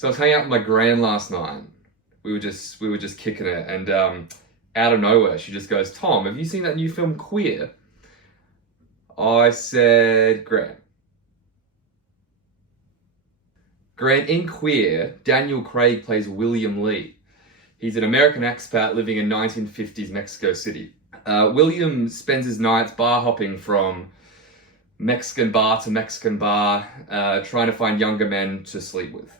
So I was hanging out with my gran last night. We were just kicking it, and out of nowhere, she just goes, "Tom, have you seen that new film Queer?" I said, "Gran, in Queer, Daniel Craig plays William Lee. He's an American expat living in 1950s Mexico City. William spends his nights bar hopping from Mexican bar to Mexican bar, trying to find younger men to sleep with.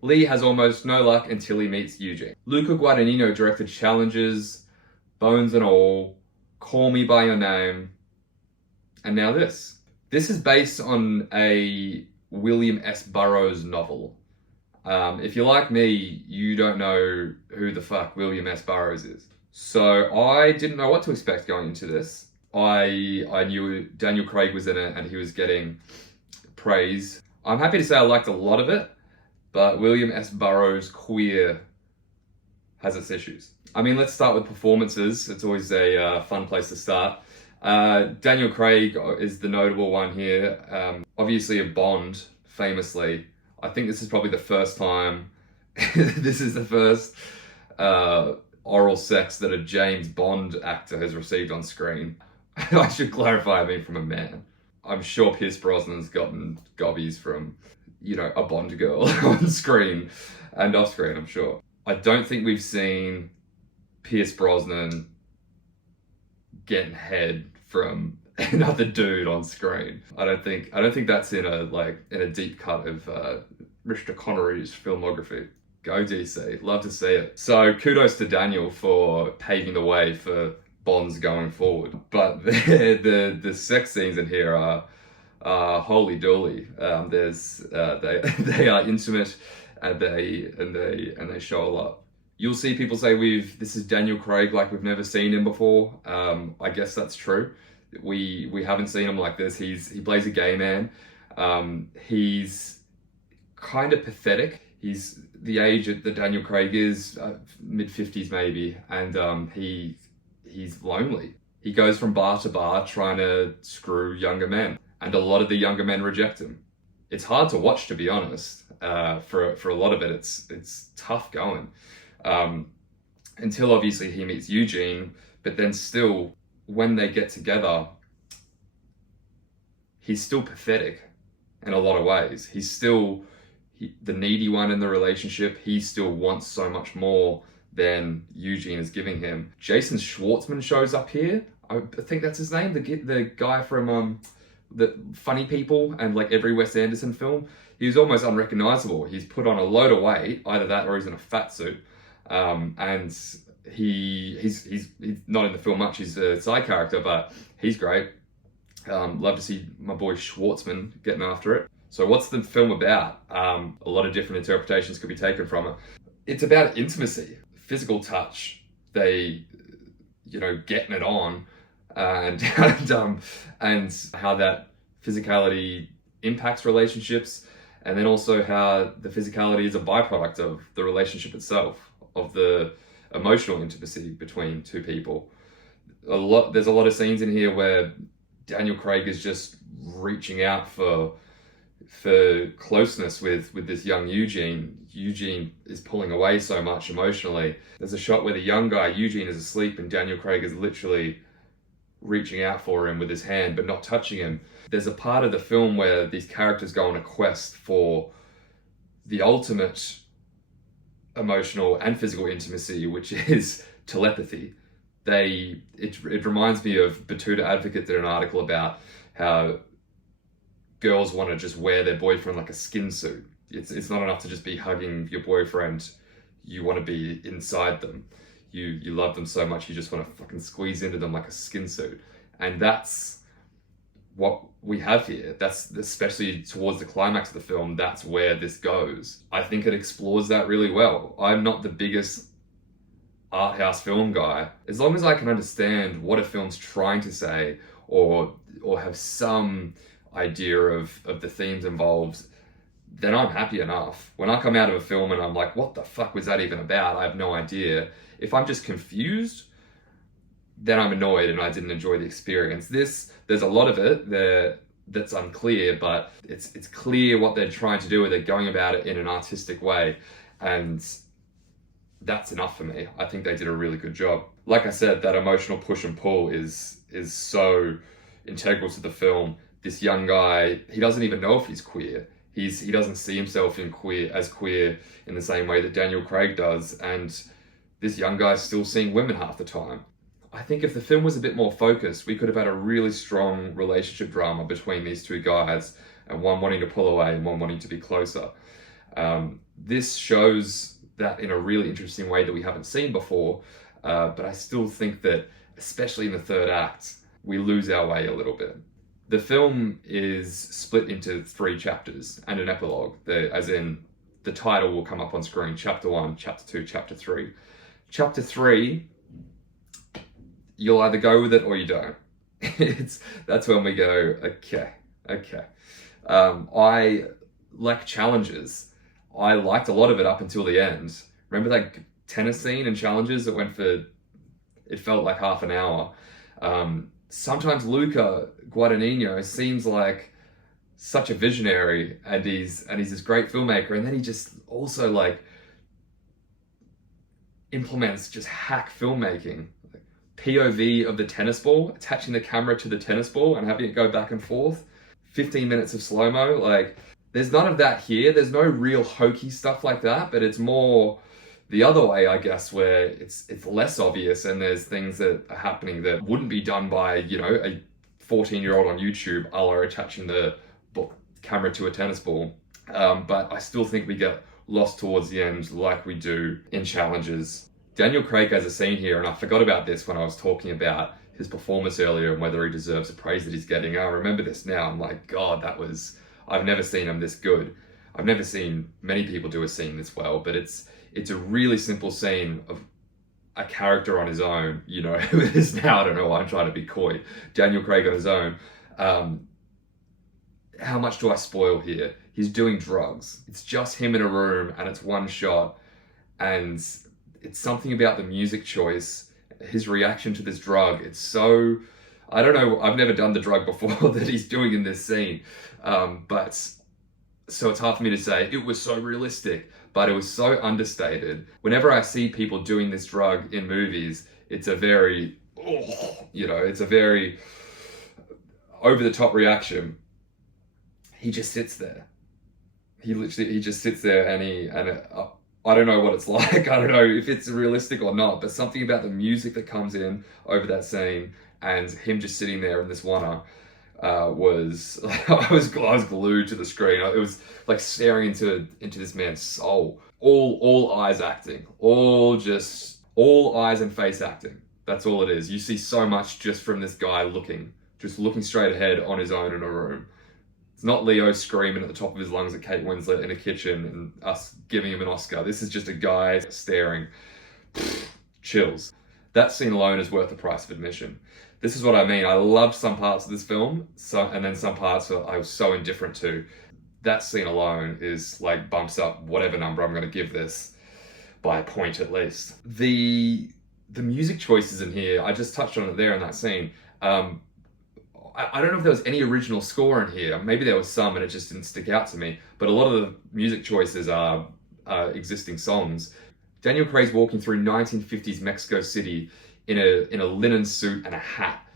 Lee has almost no luck until he meets Eugene. Luca Gwadaneeño directed Challenges, Bones and All, Call Me By Your Name, and now this. This is based on a William S. Burroughs novel. If you're like me, you don't know who the fuck William S. Burroughs is. So I didn't know what to expect going into this. I knew Daniel Craig was in it and he was getting praise. I'm happy to say I liked a lot of it, but William S. Burroughs' Queer has its issues. I mean, let's start with performances. It's always a fun place to start. Daniel Craig is the notable one here. Obviously a Bond, famously. I think this is probably the first time, this is the first oral sex that a James Bond actor has received on screen. I should clarify, I mean from a man. I'm sure Pierce Brosnan's gotten gobbies from, a Bond girl on screen and off screen, I'm sure. I don't think we've seen Pierce Brosnan getting head from another dude on screen. I don't think that's in a deep cut of Mr. Connery's filmography. Go DC, love to see it. So kudos to Daniel for paving the way for Bonds going forward. But the sex scenes in here are holy dooly. They are intimate and they show a lot. You'll see people say this is Daniel Craig like we've never seen him before. I guess that's true. We haven't seen him like this. He plays a gay man. He's kind of pathetic. He's the age that Daniel Craig is, mid-50s maybe, and he's lonely. He goes from bar to bar trying to screw younger men, and a lot of the younger men reject him. It's hard to watch, to be honest. For a lot of it, it's tough going. Until obviously he meets Eugene, but then still, when they get together, he's still pathetic in a lot of ways. He's still the needy one in the relationship. He still wants so much more than Eugene is giving him. Jason Schwartzman shows up here. I think that's his name, the guy from the Funny People and like every Wes Anderson film. He's almost unrecognizable. He's put on a load of weight, either that or he's in a fat suit. And he's not in the film much. He's a side character, but he's great. Love to see my boy Schwartzman getting after it. So what's the film about? A lot of different interpretations could be taken from it. It's about intimacy, physical touch. They, getting it on, and how that physicality impacts relationships, and then also how the physicality is a byproduct of the relationship itself, of the emotional intimacy between two people. There's a lot of scenes in here where Daniel Craig is just reaching out for closeness with this young Eugene. Eugene is pulling away so much emotionally. There's a shot where the young guy, Eugene, is asleep and Daniel Craig is literally reaching out for him with his hand but not touching him. There's a part of the film where these characters go on a quest for the ultimate emotional and physical intimacy, which is telepathy. It reminds me of Batuta Advocate did an article about how girls want to just wear their boyfriend like a skin suit. It's not enough to just be hugging your boyfriend. You want to be inside them. You love them so much you just want to fucking squeeze into them like a skin suit. And that's what we have here. That's especially towards the climax of the film, that's where this goes. I think it explores that really well. I'm not the biggest art house film guy. As long as I can understand what a film's trying to say or have some idea of the themes involved, then I'm happy enough. When I come out of a film and I'm like, what the fuck was that even about? I have no idea. If I'm just confused, then I'm annoyed and I didn't enjoy the experience. There's a lot of it. that's unclear, but it's clear what they're trying to do, and they're going about it in an artistic way, and that's enough for me. I think they did a really good job. Like I said, that emotional push and pull is so integral to the film. This young guy, he doesn't even know if he's queer. He doesn't see himself as queer in the same way that Daniel Craig does, and this young guy's still seeing women half the time. I think if the film was a bit more focused, we could have had a really strong relationship drama between these two guys, and one wanting to pull away and one wanting to be closer. This shows that in a really interesting way that we haven't seen before, but I still think that, especially in the third act, we lose our way a little bit. The film is split into 3 chapters and an epilogue, as in the title will come up on screen, Chapter 1, Chapter 2, Chapter 3. Chapter 3, you'll either go with it or you don't. That's when we go, okay. I like challenges. I liked a lot of it up until the end. Remember that tennis scene in Challenges that it felt like half an hour. Sometimes Luca Gwadaneeño seems like such a visionary, and he's this great filmmaker, and then he just also like implements just hack filmmaking. POV of the tennis ball, attaching the camera to the tennis ball and having it go back and forth. 15 minutes of slow-mo. Like, there's none of that here. There's no real hokey stuff like that, but it's more the other way, I guess, where it's less obvious, and there's things that are happening that wouldn't be done by, a 14-year-old on YouTube, a la attaching the camera to a tennis ball. But I still think we get lost towards the end like we do in Challenges. Daniel Craig has a scene here, and I forgot about this when I was talking about his performance earlier and whether he deserves the praise that he's getting. I remember this now. I'm like, God, I've never seen him this good. I've never seen many people do a scene this well, but it's a really simple scene of a character on his own, who it is now. I don't know why I'm trying to be coy. Daniel Craig on his own. How much do I spoil here? He's doing drugs. It's just him in a room, and it's one shot, and it's something about the music choice, his reaction to this drug. It's so, I don't know, I've never done the drug before that he's doing in this scene. But so it's hard for me to say it was so realistic, but it was so understated. Whenever I see people doing this drug in movies, it's a very, it's a very over the top reaction. He just sits there. He just sits there, and I don't know what it's like. I don't know if it's realistic or not, but something about the music that comes in over that scene and him just sitting there in this one was I was glued to the screen. It was like staring into this man's soul. All eyes acting, all eyes and face acting. That's all it is. You see so much just from this guy looking straight ahead on his own in a room. It's not Leo screaming at the top of his lungs at Kate Winslet in a kitchen and us giving him an Oscar. This is just a guy staring. Chills. That scene alone is worth the price of admission. This is what I mean. I loved some parts of this film, and then some parts I was so indifferent to. That scene alone is like bumps up whatever number I'm going to give this by a point at least. The music choices in here, I just touched on it there in that scene. I don't know if there was any original score in here. Maybe there was some and it just didn't stick out to me. But a lot of the music choices are existing songs. Daniel Craig's walking through 1950s Mexico City in a linen suit and a hat.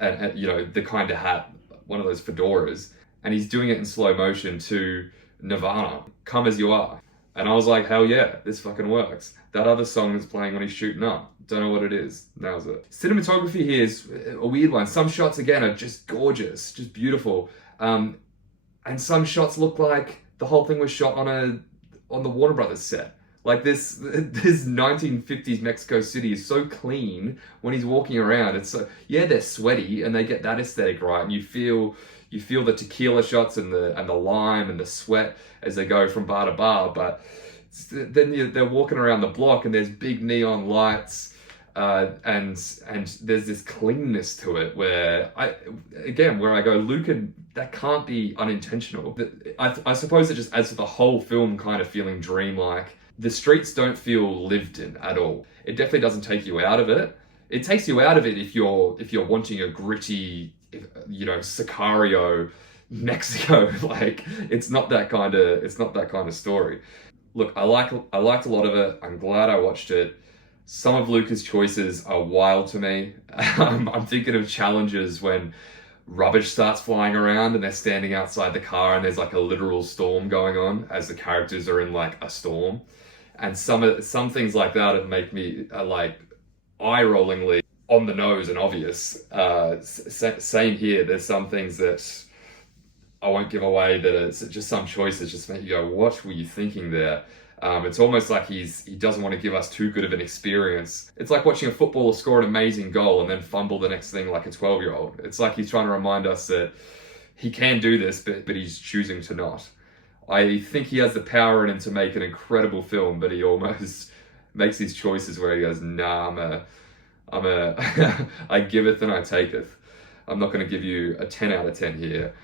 And the kind of hat, one of those fedoras. And he's doing it in slow motion to Nirvana, Come As You Are. And I was like, hell yeah, this fucking works. That other song is playing when he's shooting up. Don't know what it is. Nails it. Cinematography here is a weird one. Some shots, again, are just gorgeous, just beautiful. And some shots look like the whole thing was shot on the Warner Brothers set. Like this 1950s Mexico City is so clean when he's walking around. It's so, yeah, they're sweaty and they get that aesthetic right. And you feel the tequila shots and the lime and the sweat as they go from bar to bar. But then they're walking around the block and there's big neon lights. And there's this cleanness to it where I go, Luca, that can't be unintentional. I suppose it just adds to the whole film kind of feeling dreamlike. The streets don't feel lived in at all. It definitely doesn't take you out of it. It takes you out of it if you're wanting a gritty, Sicario Mexico. Like, it's not that kind of story. Look, I liked a lot of it. I'm glad I watched it. Some of Luca's choices are wild to me. I'm thinking of challenges when rubbish starts flying around and they're standing outside the car and there's like a literal storm going on as the characters are in like a storm. And some things like that have make me like eye-rollingly on the nose and obvious. Same here. There's some things that I won't give away, that it's just some choices just make you go, what were you thinking there? It's almost like he doesn't want to give us too good of an experience. It's like watching a footballer score an amazing goal and then fumble the next thing like a 12-year-old. It's like he's trying to remind us that he can do this, but he's choosing to not. I think he has the power in him to make an incredible film, but he almost makes these choices where he goes, nah, I giveth and I taketh. I'm not going to give you a 10 out of 10 here,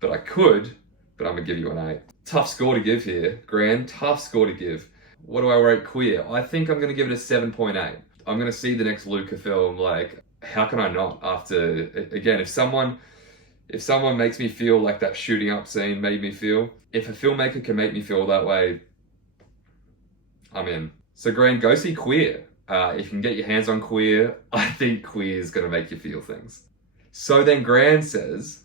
but I could, but I'm going to give you an 8. Tough score to give here, Gran. Tough score to give. What do I rate Queer? I think I'm going to give it a 7.8. I'm going to see the next Luca film. Like, how can I not? After, again, if someone makes me feel like that shooting up scene made me feel, if a filmmaker can make me feel that way, I'm in. So, Gran, go see Queer. If you can get your hands on Queer, I think Queer is going to make you feel things. So then Gran says,